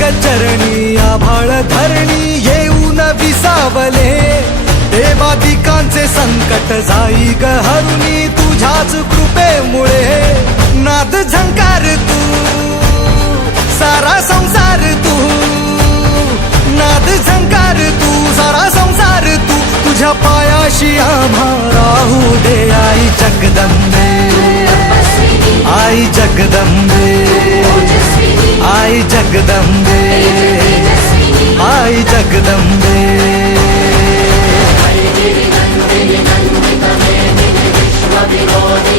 चरणी आभाळ धरणी येऊन विसावले देवादिकांचे संकट जाई ग हरुनी तुझ्याच कृपेमुळे नाद झंकार तू सारा संसार तू नाद झंकार तू सारा संसार तू तुझ्या पायाशी आम्हा राहू दे आई जगदंबे आई जगदंबे आई जगदंबे आई जगदंबे विश्व विरोधी